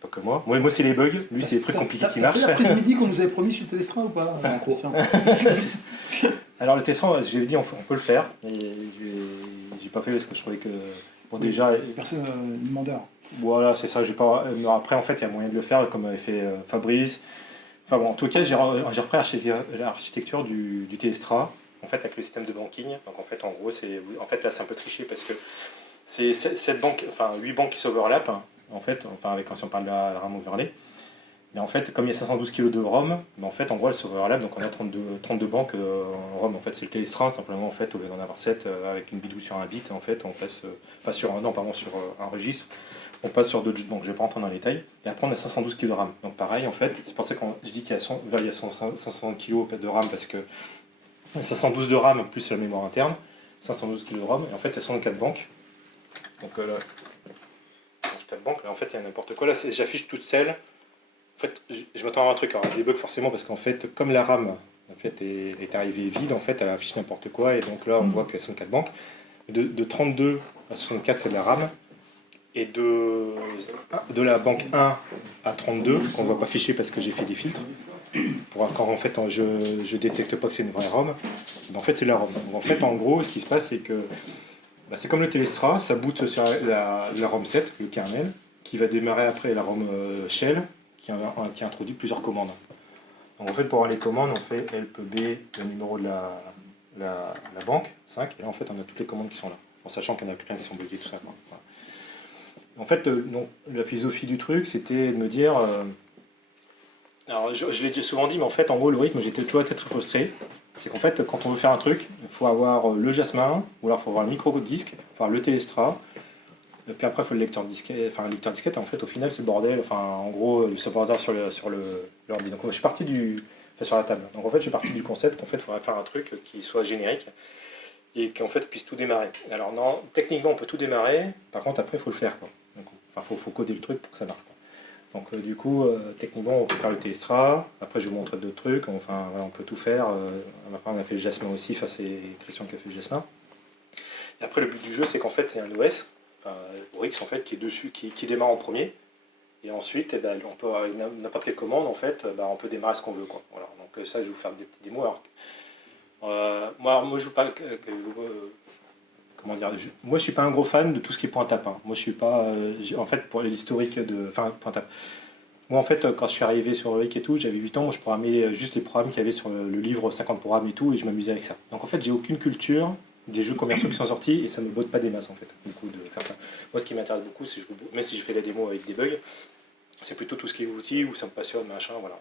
pas que moi. Moi c'est les bugs, lui c'est les trucs compliqués qui marchent. C'est la prise midi qu'on nous avait promis sur Télestra ou pas, Christian? Alors le Télestra, j'ai dit on peut le faire. Et j'ai pas fait parce que je trouvais que bon déjà. Personne demandeur. Voilà, c'est ça. J'ai pas. Après en fait il y a moyen de le faire comme avait fait Fabrice. Enfin bon, en tout cas j'ai repris l'architecture du Télestra en fait avec le système de banking. Donc en fait en gros là c'est un peu triché parce que c'est 8 banques qui s'overlappent hein, en fait, si on parle de la RAM overlay. Mais en fait, comme il y a 512 kg de ROM, en fait, en gros, elles s'overlappent, donc on a 32 banques en ROM. En fait, c'est le Télestra, simplement, en fait, au lieu d'en avoir 7 avec une bidouille sur un bit, en fait, on passe, pas sur un registre, on passe sur d'autres banques. Je ne vais pas rentrer dans les détails. Et après, on a 512 kg de RAM. Donc pareil, en fait, c'est pour ça que je dis qu'il y a 560 kg de RAM, parce que 512 de RAM plus la mémoire interne, 512 kg de ROM, et en fait, il y a 64 banques. Donc là, banques, là, en fait, il y a n'importe quoi. Là, j'affiche toutes celles. En fait, je m'attends à un truc, alors des bugs forcément, parce qu'en fait, comme la RAM en fait, est arrivée vide, en fait, elle affiche n'importe quoi, et donc là, on voit qu'elles sont 4 banques. De 32 à 64, c'est de la RAM, et de la banque 1 à 32, qu'on ne voit pas afficher parce que j'ai fait des filtres, pour quand en fait, je détecte pas que c'est une vraie ROM, en fait, c'est la ROM. Donc, en fait, en gros, ce qui se passe, c'est que c'est comme le Télestra, ça boot sur la ROM 7, le kernel, qui va démarrer après la ROM shell, qui introduit plusieurs commandes. Donc en fait, pour avoir les commandes, on fait help B, le numéro de la banque, 5, et là en fait, on a toutes les commandes qui sont là, en sachant qu'il y en a plein qui sont buggées, tout ça. Quoi. Voilà. En fait, donc, la philosophie du truc, c'était de me dire... alors, je l'ai déjà souvent dit, mais en fait, en gros, le rythme, j'étais toujours très frustré. C'est qu'en fait, quand on veut faire un truc, il faut avoir le Jasmin, ou alors il faut avoir le micro-disque, il faut avoir le Télestra, et puis après il faut le lecteur disquette, en fait au final c'est le bordel, en gros le sauvegarder sur l'ordi. Donc je suis parti sur la table. Donc en fait je suis parti du concept qu'en fait il faudrait faire un truc qui soit générique et qu'en fait puisse tout démarrer. Alors non, techniquement on peut tout démarrer, par contre après il faut le faire quoi. Faut coder le truc pour que ça marche. Donc du coup, techniquement, on peut faire le Télestra. Après, je vais vous montrer d'autres trucs. Enfin, voilà, on peut tout faire. Après, on a fait le Jasmin aussi. Enfin, c'est Christian qui a fait le Jasmin. Et après, le but du jeu, c'est qu'en fait, c'est un OS, Oryx, en fait, qui est dessus, qui démarre en premier. Et ensuite, on peut avec n'importe quelle commande, en fait, on peut démarrer ce qu'on veut, quoi. Voilà. Donc ça, je vais vous faire des petites démos. Alors, moi, je joue pas. Comment dire, moi je suis pas un gros fan de tout ce qui est pointe-tape. Hein. Moi je suis pas. En fait, pour l'historique de. Enfin, pointe-tape. Moi en fait, quand je suis arrivé sur Rick et tout, j'avais 8 ans, moi je programmais juste les programmes qu'il y avait sur le livre 50 programmes et tout, et je m'amusais avec ça. Donc en fait, j'ai aucune culture des jeux commerciaux qui sont sortis, et ça ne me botte pas des masses en fait, du coup, de faire ça. Moi ce qui m'intéresse beaucoup, c'est, même si j'ai fait la démo avec des bugs, c'est plutôt tout ce qui est outils, où ça me passionne, machin, voilà.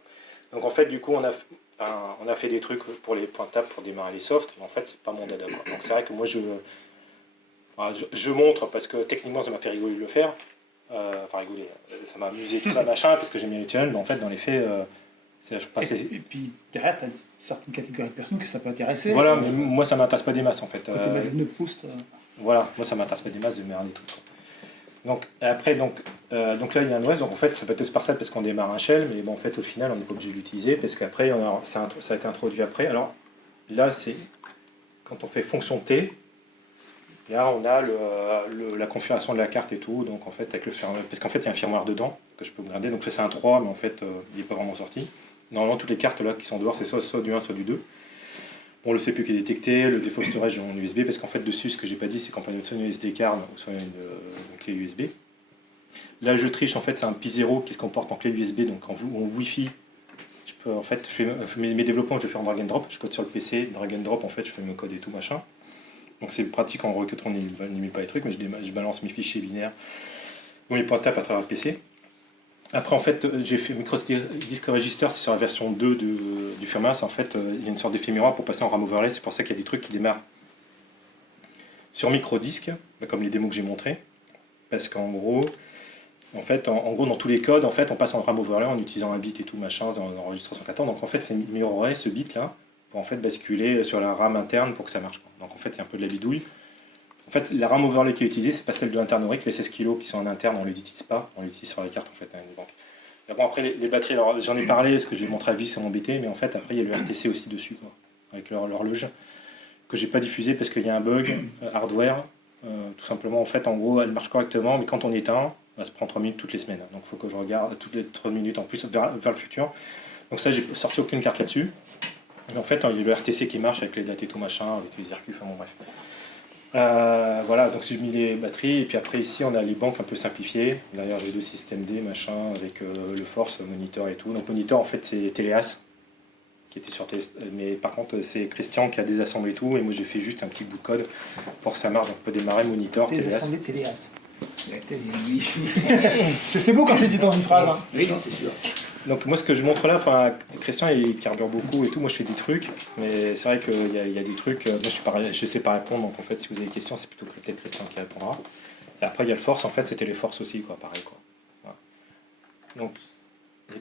Donc en fait, du coup, on a fait des trucs pour les pointe-tape pour démarrer les softs, mais en fait, c'est pas mon dada, quoi. Donc c'est vrai que moi je montre parce que techniquement ça m'a fait rigoler de le faire. Rigoler, ça m'a amusé tout ça machin parce que j'aime bien les challenges, mais en fait dans les faits, et puis derrière, tu as certaines catégories de personnes que ça peut intéresser. Voilà, mais moi ça m'intéresse pas des masses en fait. Quand tu mets le post. Voilà, moi ça m'intéresse pas des masses de merde et tout. Donc après, donc là il y a un OS, donc en fait ça peut être spartiate parce qu'on démarre un shell, mais bon en fait au final on n'est pas obligé de l'utiliser parce qu'après ça a été introduit après. Alors là c'est quand on fait fonction T. Là, on a la configuration de la carte et tout, donc en fait, avec le firmware, parce qu'en fait, il y a un firmware dedans que je peux regarder. Donc, ça, c'est un 3, mais en fait, il n'est pas vraiment sorti. Normalement, toutes les cartes là qui sont dehors, c'est soit du 1, soit du 2. Bon, le CPU qui est détecté, le default storage en USB, parce qu'en fait, dessus, ce que j'ai pas dit, c'est qu'on peut mettre soit une SD card ou soit une clé USB. Là, je triche, en fait, c'est un Pi0 qui se comporte en clé USB, donc en Wi-Fi. Je peux, en fait, mes développements, je fais en drag and drop. Je code sur le PC, drag and drop, en fait, je fais mon code et tout, machin. Donc c'est pratique en requête, on n'émet pas les trucs, mais je balance mes fichiers binaires ou mes pointe-tape à travers le PC. Après en fait j'ai fait Microdisk Register, c'est sur la version 2 du firmware, en fait il y a une sorte d'effet miroir pour passer en RAM overlay, c'est pour ça qu'il y a des trucs qui démarrent sur microdisque, comme les démos que j'ai montrées, parce qu'en gros, en fait, en gros dans tous les codes, en fait on passe en RAM overlay en utilisant un bit et tout machin dans l'enregistrement 114, donc en fait c'est mirroré ce bit là pour en fait basculer sur la RAM interne pour que ça marche. Donc en fait, il y a un peu de la bidouille. En fait, la RAM overlay qui est utilisée, c'est pas celle de l'interne Auric, les 16 kg qui sont en interne, on ne les utilise pas, on les utilise sur les cartes en fait, des banques. Et bon, après, les batteries, alors j'en ai parlé, parce que je l'ai montré à vie, c'est mon BT, mais en fait, après, il y a le RTC aussi dessus, quoi, avec l'horloge, que j'ai pas diffusé parce qu'il y a un bug hardware. Tout simplement, en fait, en gros, elle marche correctement, mais quand on éteint, se prend 3 minutes toutes les semaines. Donc il faut que je regarde toutes les 3 minutes en plus vers le futur. Donc ça, j'ai sorti aucune carte là-dessus. Et en fait, il y a le RTC qui marche avec les dates et tout machin, avec les circuits, enfin bon bref. Voilà, donc j'ai mis les batteries, et puis après ici on a les banques un peu simplifiées. D'ailleurs j'ai 2 systèmes D machin avec le Force, moniteur et tout. Donc moniteur en fait c'est Téléas qui était sur mais par contre c'est Christian qui a désassemblé tout et moi j'ai fait juste un petit bout de code pour que ça marche. Donc on peut démarrer moniteur Téléas. Désassemblé Téléas. C'est beau quand c'est dit dans une phrase. Hein. Oui, non, c'est sûr. Donc moi ce que je montre là, enfin Christian il carbure beaucoup et tout, moi je fais des trucs, mais c'est vrai qu'il y a des trucs, moi je sais pas répondre, donc en fait si vous avez des questions c'est plutôt peut-être Christian qui répondra. Et après il y a le force, en fait c'était les forces aussi quoi, pareil quoi. Voilà. Donc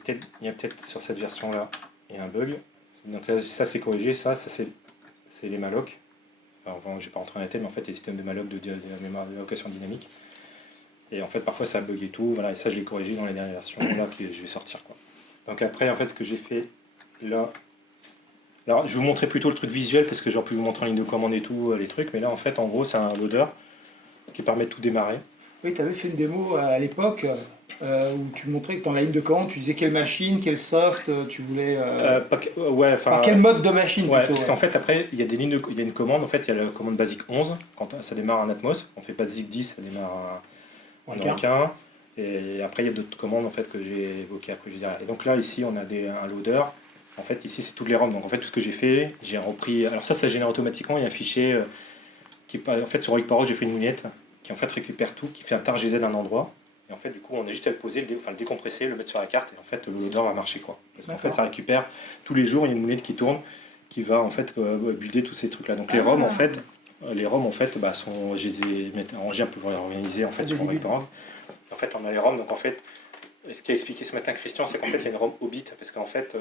il y a peut-être sur cette version là, il y a un bug. Donc là, ça c'est corrigé, ça c'est les mallocs. Alors bon, je vais pas rentrer dans les thèmes, mais en fait il y a des systèmes de malloc de mémoire d'allocation dynamique. Et en fait parfois ça bug et tout, voilà, et ça je l'ai corrigé dans les dernières versions là que je vais sortir quoi. Donc après, en fait, ce que j'ai fait là... Alors, je vais vous montrer plutôt le truc visuel, parce que j'aurais pu vous montrer en ligne de commande et tout, les trucs. Mais là, en fait, en gros, c'est un loader qui permet de tout démarrer. Oui, tu avais fait une démo à l'époque où tu montrais que dans la ligne de commande, tu disais quelle machine, quel soft, tu voulais... Ouais, enfin... Par quel mode de machine Ouais, plutôt, parce qu'en fait, après, il y a des lignes il y a une commande. En fait, il y a la commande basique 11, quand ça démarre en Atmos. On fait basique 10, ça démarre en Requin. Et après, il y a d'autres commandes en fait, que j'ai évoquées après. Et donc là, ici, on a un loader. En fait, ici, c'est toutes les ROM. Donc en fait, tout ce que j'ai fait, j'ai repris... Alors ça génère automatiquement. Il y a un fichier qui... En fait, sur Rogue Paro, j'ai fait une moulinette qui en fait récupère tout, qui fait un tar GZ d'un endroit. Et en fait, du coup, on a juste à le poser, le décompresser, le mettre sur la carte. Et en fait, le loader va marcher, quoi. Parce qu'en fait, ça récupère tous les jours, il y a une moulinette qui tourne, qui va en fait builder tous ces trucs-là. Donc les ROM, en fait, sont... Je les ai rangés un peu organisés en fait, sur Rogue Paro. En fait, on a les ROM, donc en fait, ce qu'a expliqué ce matin Christian, c'est qu'en fait, il y a une ROM Hobbit, parce qu'en fait,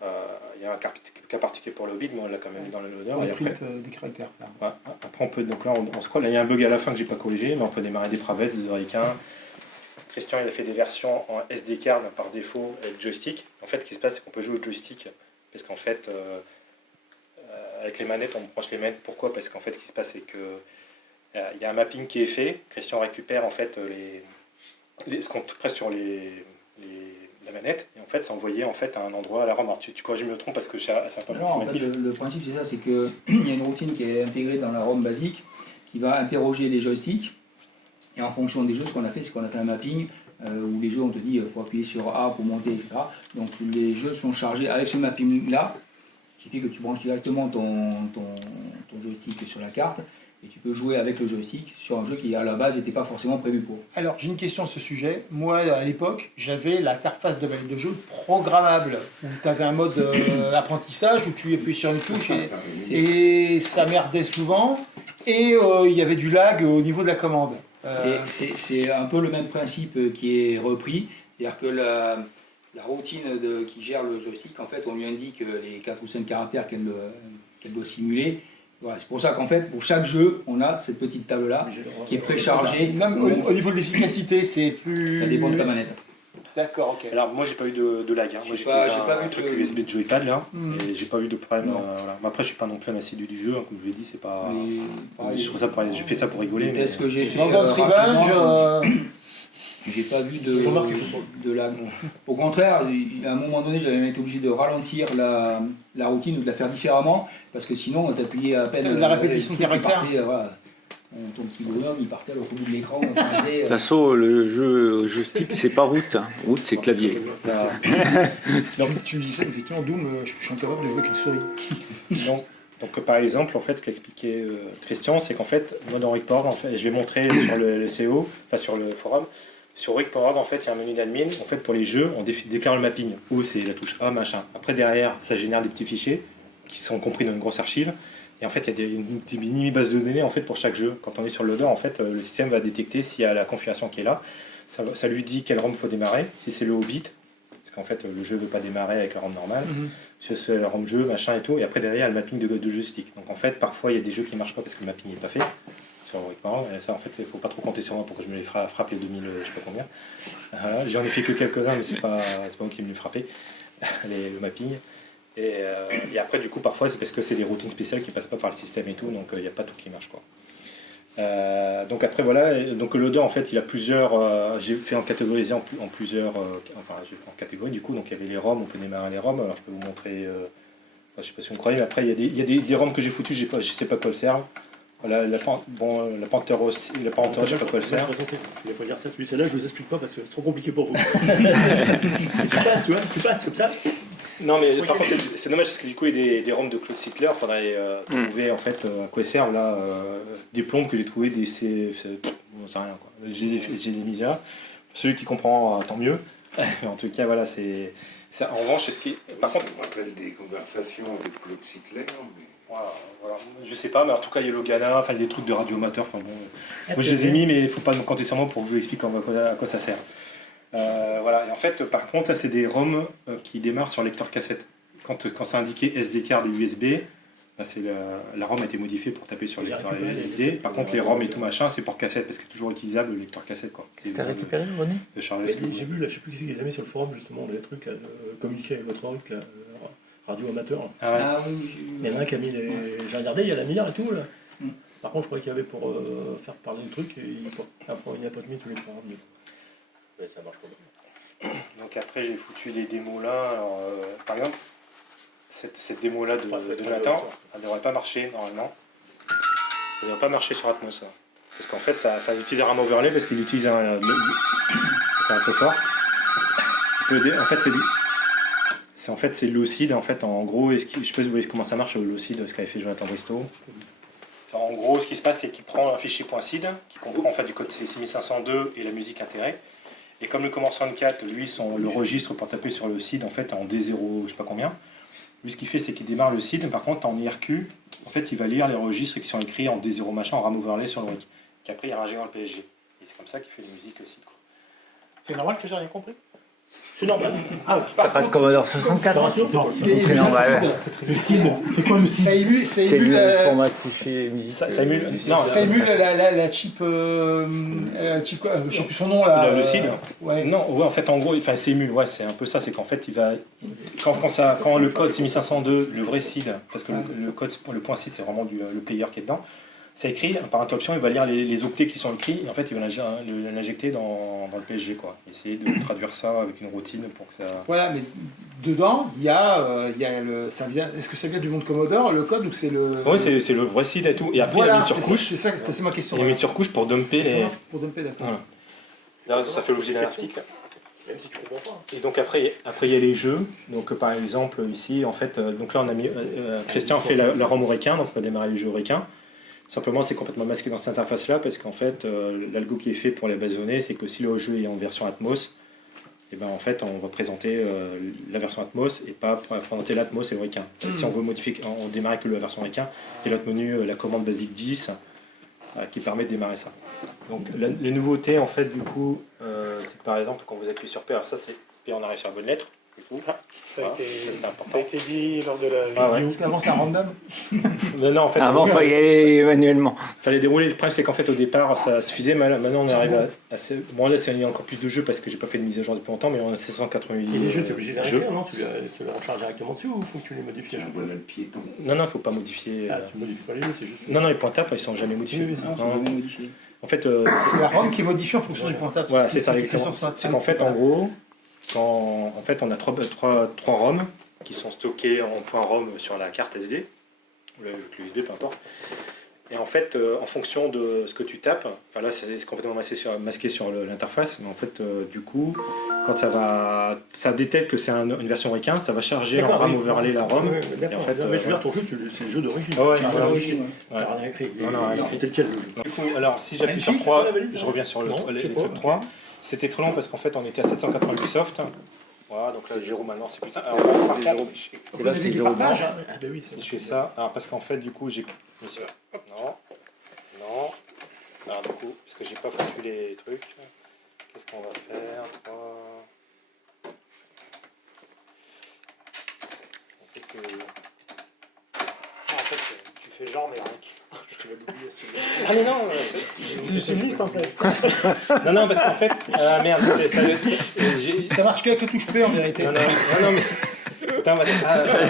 il y a un cas particulier pour le Hobbit, mais on l'a quand même mis dans le loader. On et après, des caractères, ça. Ouais, après, on peut, donc là, on scroll, là, il y a un bug à la fin que j'ai pas corrigé, mais on peut démarrer des Pravets, des Oricains. Christian, il a fait des versions en SD card par défaut avec joystick. En fait, ce qui se passe, c'est qu'on peut jouer au joystick, parce qu'en fait, avec les manettes, on branche les manettes. Pourquoi ? Parce qu'en fait, ce qui se passe, c'est que il y a un mapping qui est fait. Christian récupère en fait ce qu'on presse sur la manette, et en fait, c'est envoyé en fait à un endroit à la ROM. Alors, tu corriges, je me trompe parce que c'est un peu approximatif. En fait, le principe, c'est ça, c'est qu'il y a une routine qui est intégrée dans la ROM basique qui va interroger les joysticks. Et en fonction des jeux, ce qu'on a fait, c'est qu'on a fait un mapping où les jeux, on te dit il faut appuyer sur A pour monter, etc. Donc les jeux sont chargés avec ce mapping-là, qui fait que tu branches directement ton joystick sur la carte. Et tu peux jouer avec le joystick sur un jeu qui à la base n'était pas forcément prévu pour. Alors j'ai une question à ce sujet. Moi à l'époque j'avais l'interface de manette de jeu programmable où tu avais un mode apprentissage où tu appuyais sur une touche et ça merdait souvent et il y avait du lag au niveau de la commande. C'est un peu le même principe qui est repris, c'est-à-dire que la routine qui gère le joystick, en fait on lui indique les 4 ou 5 caractères qu'elle doit simuler. Voilà, c'est pour ça qu'en fait, pour chaque jeu, on a cette petite table-là qui est préchargée. Même au niveau de l'efficacité, c'est plus... Ça dépend de ta manette. D'accord, ok. Alors moi, j'ai pas eu de lag. Moi, j'ai pas vu un truc USB de joypad là, et j'ai pas eu de problème. Voilà. Mais après, je suis pas non plus un assidu du jeu, hein, comme je vous l'ai dit, c'est pas... je trouve ça j'ai fait ça pour rigoler. Mais ce que j'ai fait j'ai pas vu de lag. Au contraire, à un moment donné, j'avais même été obligé de ralentir la routine ou de la faire différemment, parce que sinon, on t'appuyait à peine... La répétition de caractères. Ton petit bonhomme, il partait à l'autre bout de l'écran. De toute façon, le jeu joystick, c'est pas route. Hein. Route, c'est clavier. Donc tu me dis ça, effectivement, Doom, je suis incapable de jouer avec une souris. Donc par exemple, en fait, ce qu'a expliqué Christian, c'est qu'en fait, moi dans Rickport, en fait, je l'ai montré sur le CO, enfin sur le forum. Sur Rickport, en fait, il y a un menu d'admin. En fait, pour les jeux, on déclare le mapping. O, c'est la touche A, machin. Après, derrière, ça génère des petits fichiers qui sont compris dans une grosse archive. Et en fait, il y a une mini base de données en fait, pour chaque jeu. Quand on est sur le loader, en fait, le système va détecter s'il y a la configuration qui est là. Ça lui dit quelle ROM il faut démarrer. Si c'est le Hobbit, parce qu'en fait, le jeu ne veut pas démarrer avec la ROM normale. Si c'est la ROM jeu, machin et tout. Et après, derrière, il y a le mapping de joystick. Donc en fait, parfois, il y a des jeux qui ne marchent pas parce que le mapping n'est pas fait. Sur et ça, en fait, il ne faut pas trop compter sur moi pour que je me les frappe les 2000, je ne sais pas combien. Voilà. J'en ai fait que quelques-uns, mais c'est pas moi qui me les frappé, le mapping. Et après, du coup, parfois, c'est parce que c'est des routines spéciales qui passent pas par le système et tout, donc il n'y a pas tout qui marche, quoi. Donc après voilà, donc l'odeur en fait il a plusieurs, j'ai fait en catégoriser en plusieurs, enfin j'ai fait en catégories du coup, donc il y avait les rhums, on peut démarrer les rhums, alors je peux vous montrer, je sais pas si vous me croyez, mais après il y a des rhums que j'ai foutus, je sais pas quoi le servent. Voilà, la Panthère aussi, la Panthère, je sais pas quoi le serve. Il va pas dire ça, tu celle-là je vous explique pas parce que c'est trop compliqué pour vous. tu passes comme ça. Non mais par contre c'est dommage parce que du coup il y a des rhums de Claude Sickler, il faudrait trouver en fait à quoi ils servent là, des plombes que j'ai trouvé, on sait rien quoi. J'ai des misères. Celui qui comprend tant mieux. En tout cas voilà c'est en revanche c'est ce qui par contre. Ça me rappelle des conversations avec Claude Sickler. Mais... Voilà. Je sais pas mais en tout cas il y a le Ghana, enfin des trucs de radioamateurs, enfin bon. Moi je les ai mis mais il faut pas me compter sur moi pour que je vous explique à quoi ça sert. Voilà, et en fait, par contre, là, c'est des ROM qui démarrent sur lecteur cassette. Quand c'est indiqué SD card et USB, là, la ROM a été modifiée pour taper sur le lecteur SD. Par contre, les ROM et tout machin, c'est pour cassette, parce que c'est toujours utilisable le lecteur cassette. T'as récupéré, René de Charles. J'ai vu, là, je sais plus qui qu'ils avaient mis sur le forum, justement, les trucs, là, de communiquer avec votre truc, là, radio amateur. Ah ouais. Ah oui, Il y en a un qui a mis les... J'ai regardé, il y a la mire et tout, là. Par contre, je croyais qu'il y avait pour faire parler le truc, et il n'y a pas de mis tous les programmes. Ouais, ça marche pas bien. Donc après, j'ai foutu des démos là. Alors, par exemple, cette démo là de Jonathan, elle ne devrait pas marcher normalement. Elle ne devrait pas marcher sur Atmos. Parce qu'en fait, ça utilise un RAM overlay parce qu'il utilise un. C'est un peu fort. En fait, c'est Lucid. En fait, en gros, je sais pas si vous voyez comment ça marche Lucid, ce qu'avait fait Jonathan Bristow. En gros, ce qui se passe, c'est qu'il prend un fichier .sid qui comprend en fait du code 6502 et la musique intégrée. Et comme le Command 64, lui, le registre pour taper sur le SID, en fait, en D0, je sais pas combien, lui, ce qu'il fait, c'est qu'il démarre le SID. Par contre, en IRQ, en fait, il va lire les registres qui sont écrits en D0 machin, en RAM overlay sur le RIC. Qu'après, il rangé dans le PSG. Et c'est comme ça qu'il fait les musiques aussi. C'est normal que j'ai rien compris. C'est normal. T'as pas de Commodore 64? C'est normal. Le CID, c'est quoi le CID? Ça C'est émule le format de fichier musique. Ça émule. Non, ça émule la chip. Chip quoi, je sais plus son nom là. Le CID. Ouais. Non, ouais, en fait, en gros, enfin, c'est émule. Ouais, c'est un peu ça. C'est qu'en fait, il va quand le code 6502, le vrai CID, parce que le point CID, c'est vraiment le player qui est dedans. C'est écrit, par interruption, il va lire les octets qui sont écrits, et en fait, il va l'injecter dans le PSG, quoi. Essayer de traduire ça avec une routine pour que ça... Voilà, mais dedans, il y a le... Ça vient, est-ce que ça vient du monde Commodore, le code, ou c'est le... Oui, c'est le vrai site et tout. Et après, voilà, il a mis sur couche. c'est ma question. Il a mis sur couche pour dumper les... Pour dumper, d'accord. Voilà. Là, ça fait l'objet d'un article. Même si tu comprends pas. Et donc après, il y a les jeux. Donc par exemple, ici, en fait, donc là, on a mis... Christian fait la ROM au requin, donc on va démarrer le jeu au requin. Simplement, c'est complètement masqué dans cette interface-là parce qu'en fait, l'algo qui est fait pour les bases de données, c'est que si le jeu est en version Atmos, et ben en fait, on va présenter la version Atmos et pas présenter l'Atmos et le requin. Si on veut modifier, on démarre que la version requin. Il y a l'autre menu, la commande basique 10, qui permet de démarrer ça. Donc les nouveautés, en fait, du coup, c'est par exemple quand vous appuyez sur P, alors ça c'est P, on arrive sur la bonne lettre. Ça a été dit lors de la vidéo. Parce qu'avant c'est un random. Non, en fait, Avant, il fallait y aller manuellement. Fallait dérouler. Le problème, c'est qu'en fait, au départ, ça suffisait. Maintenant, on arrive à bon, là, il y a encore plus de jeux parce que j'ai pas fait de mise à jour depuis longtemps, mais on a 688 Et les jeux, tu es obligé de les réécrire, non? Tu les recharges directement dessus ou il faut que tu les modifies à chaque fois? Voilà le piéton. Non, faut pas modifier. Ah, tu modifies pas les jeux, c'est juste. Non, les pointables, ils sont jamais modifiés. Oui, Non, c'est jamais modifié. En fait, C'est la ROM qui est modifiée en fonction du pointable. voilà, c'est ça. C'est qu'en fait, en gros, on a trois ROM qui sont stockés en point ROM sur la carte SD, ou le clé USB, peu importe. Et en fait, en fonction de ce que tu tapes, enfin là c'est complètement masqué sur l'interface, mais en fait, du coup, quand ça détecte que c'est une version requin, ça va charger en RAM overlay la ROM. Et en fait, mais je veux dire, ton jeu, c'est le jeu d'origine. Ouais, t'as voilà. rien écrit. Non, rien C'était lequel le jeu? Du coup, alors si j'appuie sur 3, je reviens sur les trucs 3. C'était trop long parce qu'en fait, on était à 788 soft. Voilà, donc là, Jérôme maintenant, c'est plus ça. Alors, Et là, c'est des partages. si je fais ça, alors parce qu'en fait, du coup, j'ai. Non. Alors, du coup, parce que j'ai pas foutu les trucs, qu'est-ce qu'on va faire? 3. En fait, tu fais genre, mais rien. Tu vas l'oublier. Ah, mais non, C'est une liste en fait. non, parce qu'en fait, merde, Ça marche qu'avec le touche P en vérité. non, mais. Putain,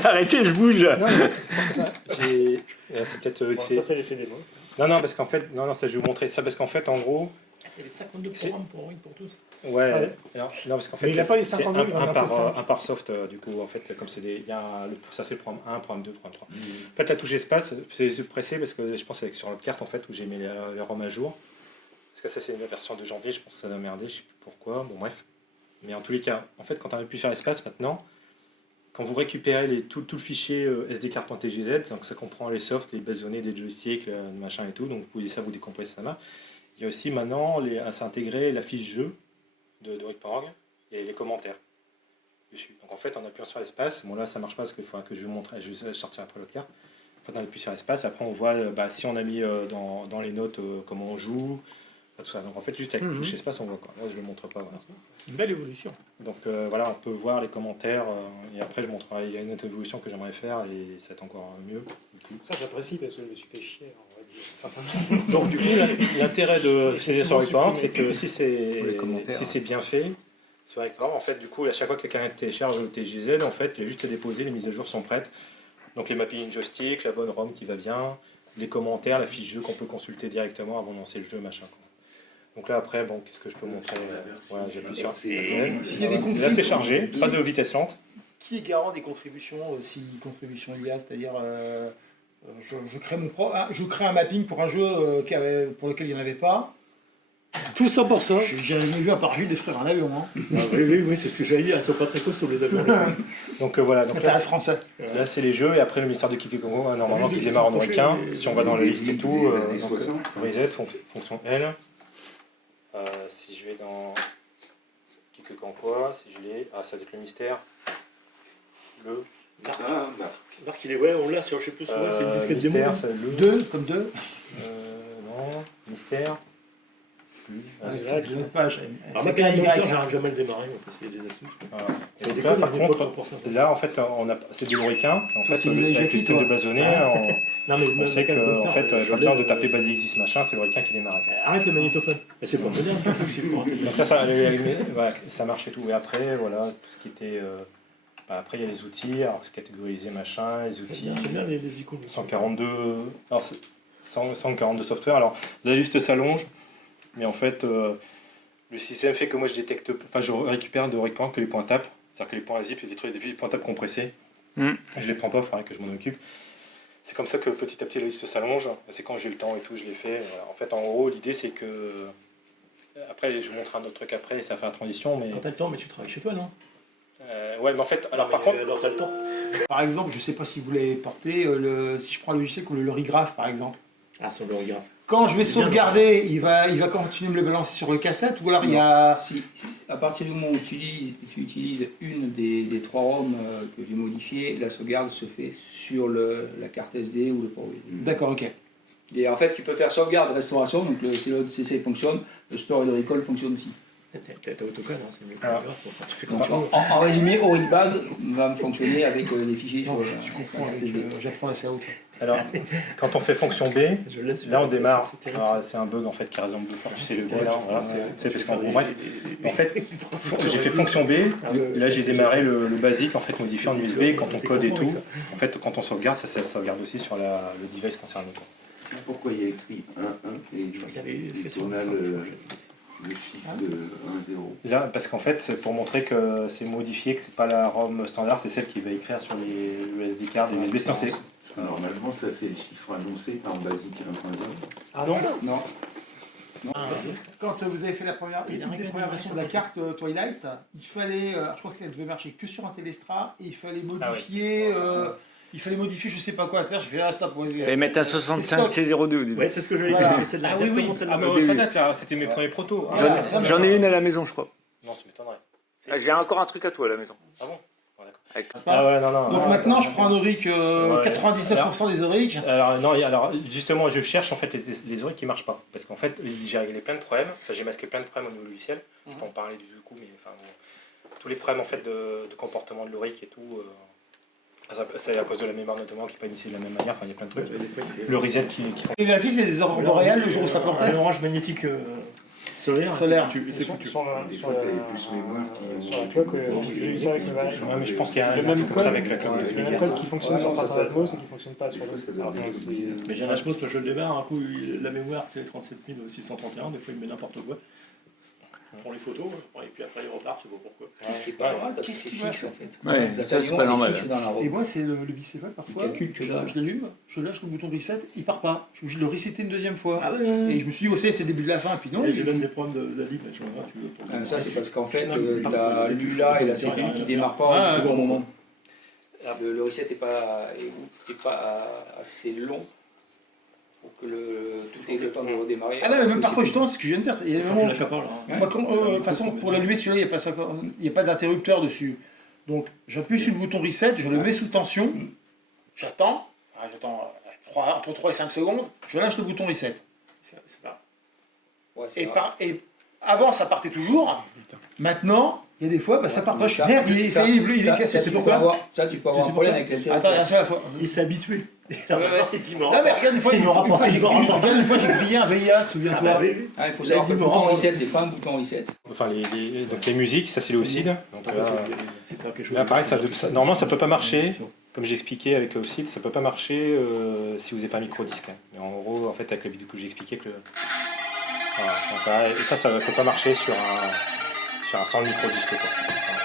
Arrêtez, je bouge. non, mais c'est peut-être. Bon, ça, c'est l'effet des mots. Non, parce qu'en fait, non, ça je vais vous montrer ça parce qu'en fait, en gros, Il y avait 52 programmes pour tous. ouais, Ouais. alors, non, parce qu'en fait, Mais il a pas les c'est 52, il en a un que 5. par soft, du coup, en fait, comme c'est des, il y a ça c'est le programme 1, programme 2, programme 3. En fait, la touche espace, c'est pressé parce que je pense que c'est sur notre carte en fait où j'ai mis les ROM à jour. Parce que ça c'est une version de janvier, je pense que ça doit merder, je sais plus pourquoi, bon bref. Mais en tous les cas, en fait, quand on appuie sur l'espace maintenant, quand vous récupérez tout le fichier sdcard.tgz, donc ça comprend les softs, les bases données des joysticks, le machin et tout, donc vous pouvez ça vous décompresser ça là. Il y a aussi maintenant à s'intégrer la fiche jeu de Rick.org et les commentaires dessus. Donc en fait, en appuyant sur l'espace, bon là ça marche pas parce qu'il faudra que je vous montre, je vais sortir après l'autre carte. En fait, on appuie sur l'espace, après on voit si on a mis dans les notes comment on joue, tout ça. Donc en fait, juste avec la touche espace, on voit quoi. Là, je ne le montre pas. Voilà. Une belle évolution. Donc voilà, on peut voir les commentaires et après je montrerai. Il y a une autre évolution que j'aimerais faire et c'est encore mieux. Du coup. Ça, j'apprécie parce que je me suis fait chier, on va dire simplement. Donc du coup, l'intérêt de Et c'est CZ sur souvent Rick.org, c'est supprimé. que si c'est Pour les commentaires. si c'est bien fait sur Rick.org, en fait, du coup, à chaque fois que quelqu'un télécharge le TGZ, en fait, il y a juste à déposer, les mises à jour sont prêtes. Donc les mappings joystick, la bonne ROM qui va bien, les commentaires, la fiche jeu qu'on peut consulter directement avant de lancer le jeu, machin. Quoi. Donc là après, bon, qu'est-ce que je peux montrer voilà, j'appuie sur. S'il y a des Là conflits, c'est chargé, pas de vitesse lente. qui est garant des contributions, si contribution il y a, c'est-à-dire je crée je crée un mapping pour un jeu pour lequel il n'y en avait pas. Tout ça pour ça. J'ai jamais vu un parjus détruire un avion. Hein. Oui, c'est ce que j'allais dire. Ils sont pas très costauds les avions. Donc voilà, donc Intérêt là, français. là c'est les jeux et après le mystère de Kiki Congo, normalement qui démarre en américain. Si on va dans la liste et tout, années 60. reset, fonction L. Si je vais dans Kiki Congo, si je l'ai, ça doit être le mystère. Le Ah, Marc, il est, ouais, on l'a sur, je sais plus, souvent, c'est une disquette démo. mystère, hein. c'est le 2 comme 2. non, mystère. C'est là, une autre page. Alors, C'est moi, quand même, Y. j'arrive jamais à le démarrer, parce qu'il y a des astuces. Voilà. Et Donc des là, codes, par il y a contre, pas pour ça. là en fait, c'est des loricains. En fait, c'est une avec Jackie, le système toi. de base données, Non, mais on sait que en fait, je pas besoin de l'ai, taper basique 10 machin, c'est le loricain qui démarre. Arrête le magnétophone. Mais c'est pas moderne, c'est pour Donc voilà, ça marche et tout. Et après, voilà, tout ce qui était. Après, il y a les outils, alors c'est catégorisé machin, les outils. J'aime bien les icônes. 142. Alors, 142 software. Alors, la liste s'allonge, mais en fait, le système fait que moi je détecte. Enfin, je récupère de Rick.org que les points TAP. C'est-à-dire que les points zip, il y a des points TAP compressés. Je les prends pas, il faudrait que je m'en occupe. C'est comme ça que petit à petit la liste s'allonge. C'est quand j'ai le temps et tout, je l'ai fait. Voilà. En fait, en gros, l'idée c'est que. Après, je vous montre un autre truc après, ça fait la transition. Mais... Quand t'as le temps, mais tu travailles chez toi, non? Ouais, mais en fait, alors par contre. Alors, t'as le temps. Par exemple, je sais pas si vous l'avez porté, si je prends le logiciel comme le lorigraphe par exemple. Ah, sur le regard. Quand je vais sauvegarder, il va continuer de me le balancer sur le cassette ou alors il y a. Si, à partir du moment où tu utilises une des 3 ROM que j'ai modifiées, la sauvegarde se fait sur la carte SD ou le port USB. D'accord, ok. Et en fait, tu peux faire sauvegarde, restauration, donc le CC fonctionne, le store et le recall fonctionnent aussi. T'as AutoCAD, hein, c'est mieux. Alors, Tu fais Donc, comme en résumé, Oribase va fonctionner avec les fichiers Non, sur je comprends, la carte SD. j'apprends assez à haut. Alors, quand on fait fonction B, Je laisse. là on démarre. C'est terrible, Alors, c'est un bug en fait qui ressemble beaucoup. C'est le terrible. là, voilà, c'est parce qu'en gros, des- bref, des- en fait, des- j'ai fait fonction B. Et là, j'ai c'est démarré le basique en fait modifié en USB quand on code et tout. En fait, quand on sauvegarde, ça sauvegarde aussi sur le device concerné. Quoi. Pourquoi il y a écrit 1-1 et Je crois qu'il y avait et fait sur on le a dessin, je crois. le chiffre de 1-0? Là, parce qu'en fait, c'est pour montrer que c'est modifié, que c'est pas la ROM standard, c'est celle qui va écrire sur les SD cards et les USB. Parce que normalement, ça c'est le chiffre annoncé par basique 1.0. Ah Non. Non. Quand vous avez fait la première, Il y a une rien des qu'à premières dire, versions ça, de la ça. carte Twilight, il fallait, je pense qu'elle devait marcher que sur un Téléstra, et il fallait oui. modifier, je sais pas quoi à faire, j'ai fait stop. Et mettre un 65 C02. dis donc. Ouais, c'est ce que j'allais Voilà. dire, c'est celle-là, Ah oui, exactement oui. celle-là. Ah, mais ça date là, c'était mes premiers protos. Voilà. J'en ai une à la maison, je crois. Non, ça m'étonnerait. J'ai encore un truc à toi à la maison. Ah bon? D'accord. Avec- Ah ouais, non, non. Donc non, maintenant, non, je prends un Auric, 99% des Auric. Alors, non, alors justement, je cherche en fait les oreilles qui marchent pas. Parce qu'en fait, j'ai réglé plein de problèmes. Enfin, j'ai masqué plein de problèmes au niveau logiciel. Je peux en parler du coup, mais enfin, bon, tous les problèmes en fait de comportement de l'Auric et tout. C'est à cause de la mémoire notamment qui n'est pas initiée de la même manière. Enfin, il y a plein de trucs. Le reset qui Et la fille, c'est des aurores boréales le jour où ça plantait. Un orange magnétique. Solaire, Solaire. c'est foutu. Sur la, Des sur fois, la, t'avais plus mémoire qui... sur la, tu vois, que j'ai eu ça avec le Valet. Ouais, mais je pense qu'il y a Le un même truc comme code, ça avec la le même code qui fonctionne sur certains Atmos et qui ne fonctionne pas sur Des fois, d'autres. ça donne Alors, des c'est- choses. Mais j'ai un HMOS, moi je le démarre, un coup la mémoire c'est 37 631, des fois il met n'importe quoi. On prend les photos, et puis après il repart, c'est pas pourquoi. C'est pas normal parce que c'est fixe en fait. Ouais, La ça, c'est pavillon, pas elle est normal. fixe dans la robe. Et moi, c'est le bicéphale parfois. Il calcule que je dalle. je l'allume, je lâche le bouton reset, il part pas. Je suis obligé de le resetter une deuxième fois. Ah ouais, Et je me suis dit, c'est le début de la fin, puis non. j'ai même des problèmes de la libre, je vois, tu veux. pour- Ah, mais ça c'est parce qu'en fait, Non, la Lula et la CPU qui démarrent pas Ah, au second ouais. moment. Le reset n'est pas assez long pour que tout ait le temps de redémarrer. Ah là, mais même parfois, justement, c'est ce que je viens de dire. Il y a des Changer moments la où- capa là. hein. Moi, de toute façon, pour l'allumer, celui-là, il n'y a pas d'interrupteur dessus. Donc, j'appuie sur le bouton reset, je le mets sous tension, j'attends entre 3 et 5 secondes, je lâche le bouton reset. C'est pas- Ouais, c'est Et, vrai. et avant, ça partait toujours. Maintenant, il y a des fois, ça part pas. Je suis Ça, merde, il est bleu, il est cassé. Ça, C'est tu peux pourquoi avoir un problème avec Attends, l'interrupteur. la seule fois. Il s'est habitué. ouais. Il dit, Non, mais regarde, une fois, Il me rapporte j'ai encore. regarde, une fois, j'ai grillé un VIA, souviens-toi. Ah, il faut Là, savoir il que le dit, bouton me reset, c'est pas un bouton reset. Enfin, donc les musiques, ça c'est le OSID. Donc C'est pas quelque chose. là, pareil, normalement ça peut pas marcher. Comme j'ai expliqué avec OSID, ça peut pas marcher si vous n'avez pas un micro-disque. Mais en gros, en fait, avec la vidéo que j'ai expliqué que voilà. Donc, là, et ça peut pas marcher sur un sans micro-disque. Quoi. Voilà.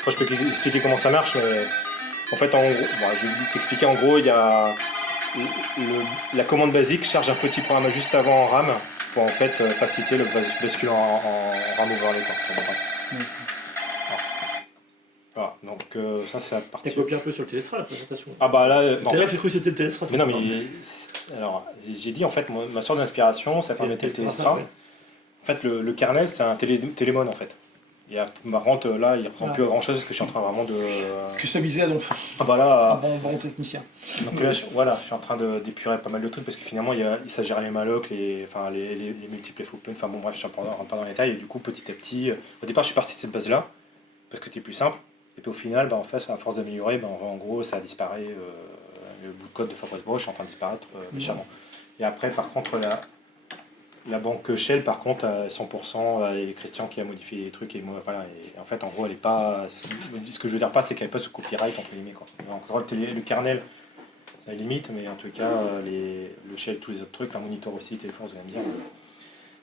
Après, je peux expliquer comment ça marche, mais en fait, en gros, je vais t'expliquer. En gros, il y a la commande basique charge un petit programme juste avant en RAM pour en fait faciliter le bascule en RAM overlay. Quoi. Enfin, bref. Voilà, donc ça c'est la T'as partie. copié un peu sur le Téléstra la présentation. Ah bah là, Tout en à l'heure, fait, j'ai cru que c'était le Téléstra. mais non mais alors j'ai dit en fait ma source d'inspiration ça permettait le Téléstra. En fait le kernel c'est un télémon en fait. Et par contre là il ne ressemble plus à grand chose parce que je suis en train vraiment de. Customisé à donc. Ah bah Un là. bon technicien. Donc là je suis en train d'épurer pas mal de trucs parce que finalement il s'agirait les mallocs, les multiples footprints, enfin bon bref je ne rentre pas dans les détails et du coup petit à petit, au départ je suis parti de cette base là parce que c'était plus simple. Et puis au final, en fait, à force d'améliorer, en gros, ça disparaît. Le bout de code de Fabrice Broch est en train de disparaître méchamment. Et après, par contre, la banque Shell, par contre, à 100%, et Christian qui a modifié les trucs. Et moi, voilà, et en fait, en gros, elle est pas. Ce que je veux dire pas, c'est qu'elle n'est pas sous copyright, entre guillemets. Quoi. Encore le kernel, ça limite, mais en tout cas, le Shell, tous les autres trucs, un monitor aussi, téléphone, vous allez me dire.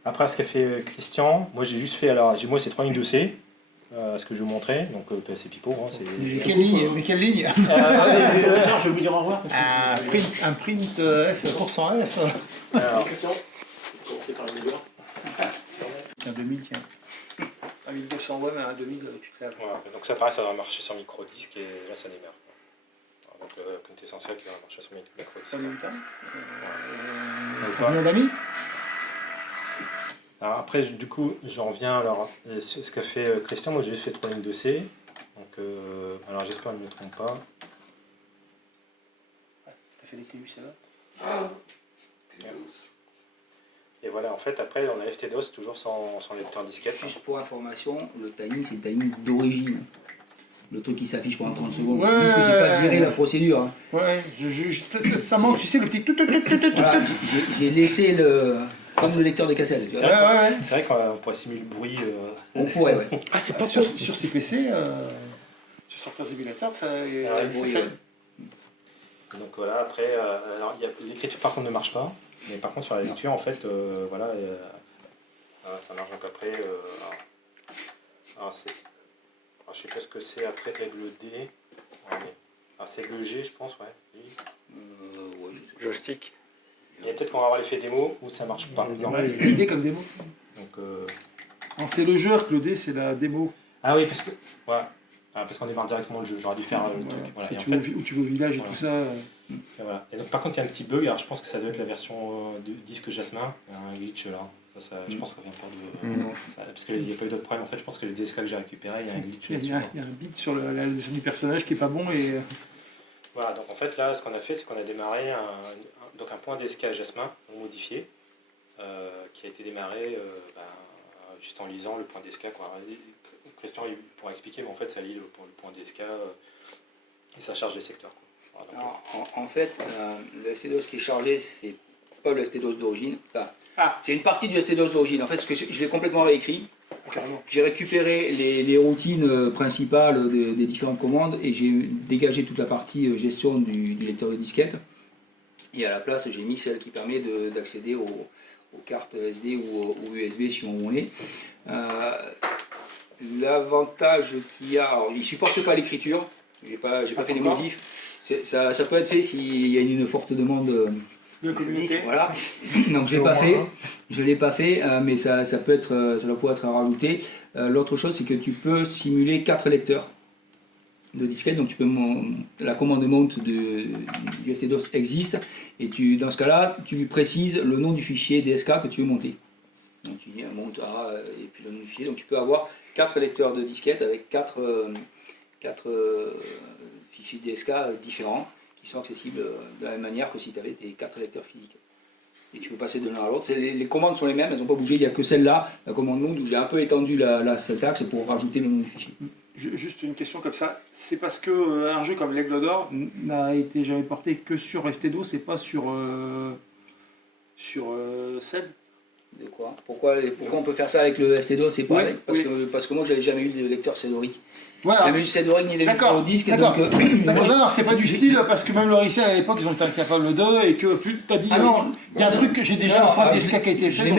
Après, ce qu'a fait Christian, moi j'ai juste fait. Alors, moi, c'est 3 lignes de C. Ce que je vais vous montrer, donc c'est pipeau. Hein, Mais quelle ligne, je vais vous dire au revoir. un print F %F. Alors, C'est par la meilleure. Un 2000, tiens. Un 1200 ouais, mais un 2000, tu te laves. voilà, donc ça pareil, ça va marcher sur micro-disque et là ça démarre. Donc comme c'est essentiel qui va marcher sur micro-disque. Combien de temps Pas. Combien d'amis Alors après, du coup, j'en reviens alors ce qu'a fait Christian. Moi j'ai fait 3 lignes de C. Donc, alors j'espère qu'il ne me trompe pas. T'as fait les TU, ça va Et voilà, en fait, après on a FTDOS toujours sans lecteur disquette. Juste pour information, le timing c'est le timing d'origine. Le truc qui s'affiche pendant 30 secondes. Ouais, Juste que j'ai pas viré la procédure. Hein. Ouais, ça manque, tu sais, le petit tout. Voilà, j'ai laissé comme le lecteur de cassette. C'est Ouais, ouais. C'est vrai qu'on pourrait simuler le bruit. On pourrait, ouais. Ah, c'est pas sur ces PC, sur certains émulateurs, ça ouais, ça oui, fait. ouais. Donc voilà, après, alors l'écriture par contre ne marche pas, mais par contre sur la lecture, en fait, voilà, ça marche. Donc après, alors je sais pas ce que c'est après aigle D. Ouais, alors c'est aigle G, je pense, ouais. Ouais, je sais pas. Joystick. Et peut-être qu'on va avoir l'effet démo où ça marche pas. Non. Ouais, c'est l'idée comme démo. Donc, Non, c'est le jeu, que le D, c'est la démo. ah oui, parce que voilà. Parce qu'on démarre directement le jeu, j'aurais dû faire le truc. Voilà. Si Et en tu fait, vas où tu vas au village et voilà. tout ça. et voilà. Et donc, par contre, il y a un petit bug, alors je pense que ça doit être la version de disque Jasmin, il y a un glitch là. Je pense que ça vient pas de. Parce qu'il n'y a pas eu d'autres problèmes. En fait, je pense que le DSK que j'ai récupéré, il y a un glitch Il y là-dessus. a un bit sur le dessin du personnage qui est pas bon et. Voilà, donc en fait, là, ce qu'on a fait, c'est qu'on a démarré un point DSK Jasmin non modifié qui a été démarré juste en lisant le point DSK. Quoi. Christian il pourra expliquer, mais en fait, ça lit le point DSK et ça charge des secteurs. Quoi. Voilà, donc, Alors, en fait, le FTDOS qui est chargé, c'est pas le FT-DOS d'origine. Là. Ah. C'est une partie du FT-DOS d'origine. En fait, je l'ai complètement réécrit. Carrément. J'ai récupéré les routines principales des différentes commandes et j'ai dégagé toute la partie gestion du lecteur de disquette. Et à la place, j'ai mis celle qui permet d'accéder aux cartes SD ou USB si on est. L'avantage qu'il y a, alors, il ne supporte pas l'écriture, j'ai pas fait les modifs. Ça peut être fait s'il y a une forte demande de la communauté. Voilà. Donc je l'ai pas fait, mais ça doit pouvoir être rajouté. L'autre chose, c'est que tu peux simuler 4 lecteurs de disquette, donc la commande mount du FT-DOS existe, et dans ce cas-là, tu précises le nom du fichier DSK que tu veux monter. Donc tu dis un mount A et puis le nom du fichier, donc tu peux avoir 4 lecteurs de disquette avec 4 fichiers DSK différents qui sont accessibles de la même manière que si tu avais tes 4 lecteurs physiques. Et tu peux passer de l'un à l'autre. Les commandes sont les mêmes, elles n'ont pas bougé, il n'y a que celle-là, la commande mount, où j'ai un peu étendu la syntaxe pour rajouter le nom du fichier. Juste une question comme ça, c'est parce que un jeu comme l'Aigle d'Or n'a été jamais porté que sur FT-DOS et pas sur CED. De quoi pourquoi on peut faire ça avec le FT-DOS, c'est pareil? Parce que moi j'avais jamais eu de lecteur CEDORIC. Voilà. Jamais eu de CEDORIC ni de lecteur au disque. D'accord. Donc, Non, c'est pas du style parce que même Loriciel à l'époque ils ont été incapables de et que plus tu as dit il y a un truc que j'ai déjà un point DSK qui a été fait. Je l'ai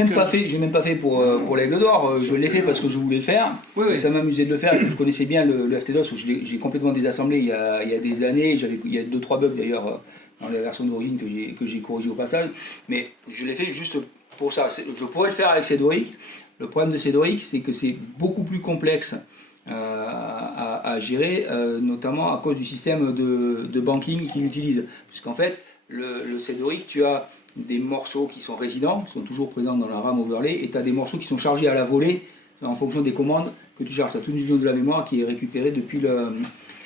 même pas fait pour l'Aigle d'Or, je l'ai fait parce que je voulais le faire. Ça m'amusait de le faire et que je connaissais bien le FT-DOS, j'ai complètement désassemblé il y a des années, il y a 2-3 bugs d'ailleurs dans la version d'origine que j'ai corrigé au passage, mais je l'ai fait juste pour ça. Je pourrais le faire avec CEDORIC. Le problème de CEDORIC, c'est que c'est beaucoup plus complexe à gérer, notamment à cause du système de banking qu'il utilise. Puisqu'en fait, le CEDORIC, tu as des morceaux qui sont résidents, qui sont toujours présents dans la RAM overlay, et tu as des morceaux qui sont chargés à la volée en fonction des commandes que tu charges. Tu as toute une union de la mémoire qui est récupérée depuis le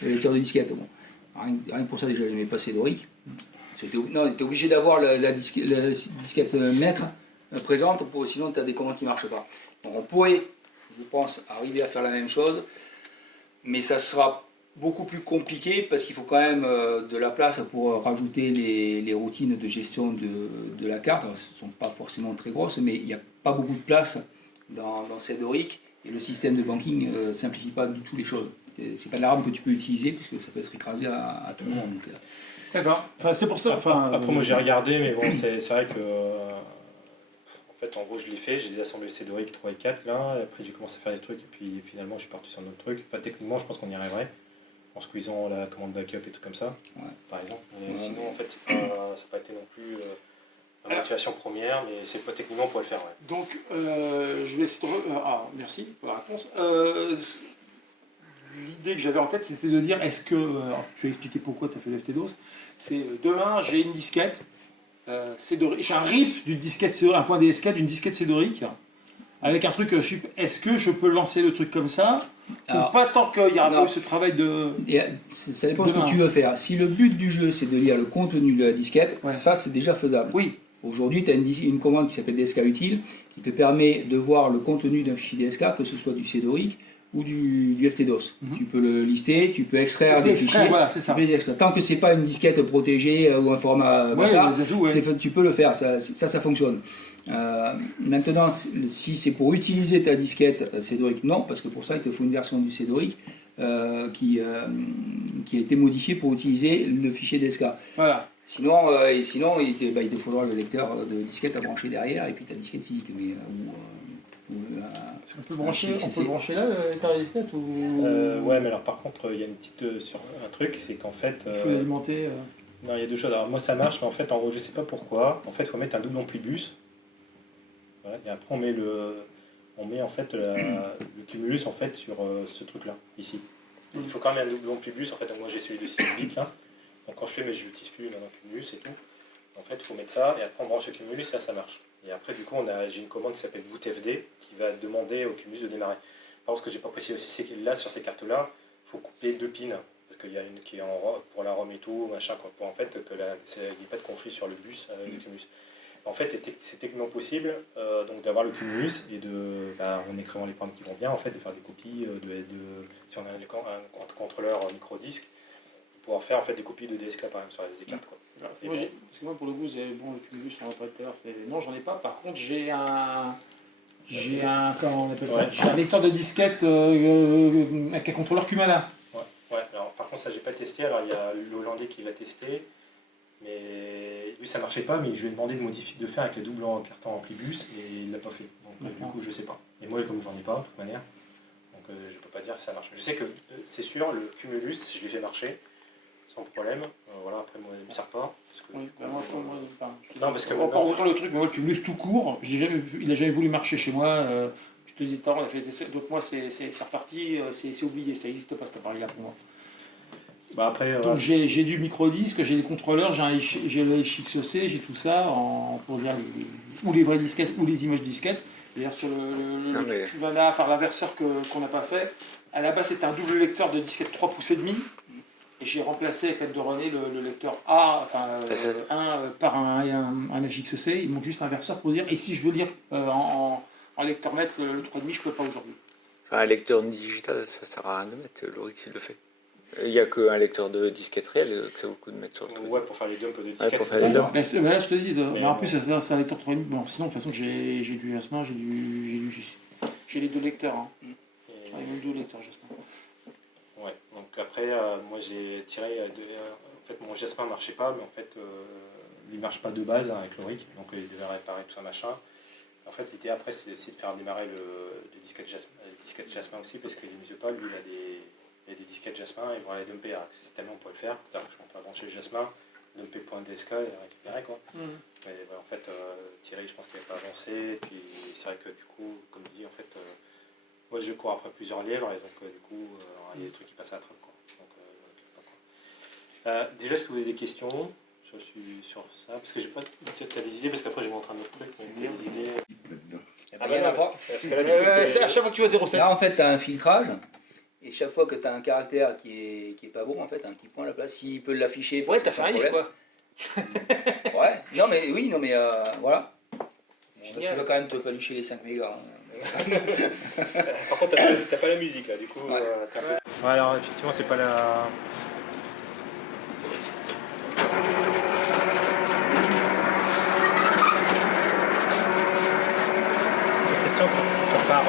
lecteur de disquette. Bon. Rien que pour ça, déjà, je n'aimais pas CEDORIC. Non, tu es obligé d'avoir la disquette maître présente, sinon tu as des commandes qui ne marchent pas. Donc on pourrait, je pense, arriver à faire la même chose, mais ça sera beaucoup plus compliqué parce qu'il faut quand même de la place pour rajouter les routines de gestion de la carte. Alors, ce ne sont pas forcément très grosses, mais il n'y a pas beaucoup de place dans CEDORIC et le système de banking ne simplifie pas du tout les choses. C'est pas de la RAM que tu peux utiliser puisque ça peut être écrasé à tout le monde. Donc, d'accord. Enfin, c'était pour ça. Après moi j'ai regardé, mais bon, c'est vrai que en fait, en gros, je l'ai fait, j'ai désassemblé le CEDORIC 3 et 4 là, et après j'ai commencé à faire des trucs, et puis finalement je suis parti sur un autre truc. Enfin, techniquement, je pense qu'on y arriverait, en squeezant la commande backup et tout comme ça, par exemple. Mais sinon, en fait, ça n'a pas été non plus la motivation première, mais c'est pas techniquement pour le faire. Ouais. Donc, je vais essayer de. Merci pour la réponse. L'idée que j'avais en tête, c'était de dire est-ce que. Alors, tu as expliqué pourquoi tu as fait le FT-DOS. C'est demain, j'ai une disquette. J'ai un RIP d'une disquette CEDORIC, un point DSK d'une disquette CEDORIC avec un truc est-ce que je peux lancer le truc comme ça ou pas tant qu'il y aura pas eu ce travail de. Ça dépend de ce que tu veux faire. Si le but du jeu c'est de lire le contenu de la disquette, ça c'est déjà faisable. Oui. Aujourd'hui, tu as une commande qui s'appelle DSK utile qui te permet de voir le contenu d'un fichier DSK, que ce soit du CEDORIC ou du FT-DOS. Tu peux le lister, tu peux extraire des fichiers. Voilà, c'est ça. Tant que c'est pas une disquette protégée ou un format bâtard, tu peux le faire, ça fonctionne. Maintenant, si c'est pour utiliser ta disquette CEDORIC, non, parce que pour ça il te faut une version du CEDORIC qui a été modifiée pour utiliser le fichier DSK. Voilà. Sinon, il te faudra le lecteur de disquette à brancher derrière et puis ta disquette physique. Mais, on peut brancher là le lecteur de disquette ou... Ouais, mais alors par contre, il y a une petite un truc, c'est qu'en fait. Il faut l'alimenter. Non, il y a deux choses. Alors moi ça marche, mais en fait, en gros, je sais pas pourquoi. En fait, il faut mettre un double amplibus. Voilà, et après, on met en fait le cumulus en fait sur ce truc-là, ici. Il faut quand même un double amplibus. En fait, donc moi j'ai celui de 6 bits là. Donc quand je fais, mais je l'utilise plus maintenant cumulus et tout. En fait, il faut mettre ça et après on branche le cumulus et là ça marche. Et après, du coup, j'ai une commande qui s'appelle bootfd qui va demander au cumulus de démarrer. Par contre, ce que j'ai pas précisé aussi, c'est que là, sur ces cartes-là, il faut couper 2 pins. Parce qu'il y a une qui est pour la ROM et tout, machin, pour en fait qu'il n'y ait pas de conflit sur le bus avec le cumulus. En fait, c'est techniquement possible donc d'avoir le cumulus et en écrivant les programmes qui vont bien, en fait, de faire des copies si on a un contrôleur micro-disque, pouvoir faire en fait des copies de DSK par exemple sur la SD4 quoi. Parce que moi, pour le coup, bon, le Cumulus, on va pas tout à l'heure, non, j'en ai pas. Par contre, j'ai un comment on appelle ça, j'ai un lecteur de disquette avec un contrôleur Cumana. Ouais, alors par contre ça j'ai pas testé, alors il y a l'Hollandais qui l'a testé, mais lui ça marchait pas, mais je lui ai demandé de modifier, de faire avec le double carton amplibus et il l'a pas fait, donc du coup je sais pas. Et moi comme j'en ai pas de toute manière, donc je peux pas dire si ça marche. Je sais que c'est sûr, le Cumulus je l'ai fait marcher sans problème, voilà, après moi il me sert pas. Parce que, Oui, non parce que on va pas reprendre le truc, mais moi le Cumulus tout court, il a jamais voulu marcher chez moi. Je te disais tout à l'heure, on a fait des essais, donc moi c'est reparti, c'est oublié, ça n'existe pas cet appareil-là pour moi. Bah après, donc j'ai du micro-disque, j'ai des contrôleurs, j'ai le HXC, j'ai tout ça, pour dire ou les vraies disquettes ou les images disquettes. D'ailleurs sur le Cumana par l'inverseur qu'on n'a pas fait, à la base c'était un double lecteur de disquette 3 pouces et demi. Et j'ai remplacé avec l'aide de René le lecteur A, par un HXC. Ils m'ont juste un inverseur pour dire, et si je veux lire en lecteur mètre le 3,5, je ne peux pas aujourd'hui. Enfin, un lecteur digital, ça sert à rien de mettre, Lorix il le fait. Il n'y a qu'un lecteur de disquette réel que ça vaut le coup de mettre sur le truc. Ouais, pour faire les dumps de disquette. Ouais, pour faire les dumps. Là, je te dis, mais en plus, c'est un lecteur 3,5. Bon, sinon, de toute façon, j'ai du Jasmin, j'ai les deux lecteurs. Hein. J'en ai même deux lecteurs Jasmin. Ouais, donc après, moi j'ai tiré. En fait, mon Jasmin ne marchait pas, mais en fait, il ne marche pas de base avec Loric, donc il devait réparer tout ça machin. En fait, l'idée après, c'est d'essayer de faire démarrer le disquette Jasmin aussi, parce qu'il ne pas, lui, il a des disquettes Jasmin, et vont aller dumper avec ce système, on pourrait le faire. C'est-à-dire que je peux brancher le Jasmin, dumper.dsk et récupérer quoi. Mais ouais, en fait, Thierry, je pense qu'il n'avait pas avancé, et puis c'est vrai que du coup, comme je dis, en fait. Moi, je cours après plusieurs lièvres et donc du coup, il y a des trucs qui passent à la trappe. Donc, déjà, est-ce que vous avez des questions sur ça? Parce que j'ai pas. Tu as des idées parce qu'après, je vais montrer un autre truc. Mais des idées. Ah bah, il y en a pas. C'est à chaque fois que tu vas 0,7. Là, en fait, tu as un filtrage. Et chaque fois que tu as un caractère qui est pas bon, en fait, un petit point à la place, s'il peut l'afficher. Ouais, t'as fait un if quoi. Ouais, non mais voilà. Tu vas quand même te palucher les 5 mégas. Par contre, t'as pas la musique là, du coup. Ouais. Ouais, alors effectivement, c'est pas la. Cette question, tu repars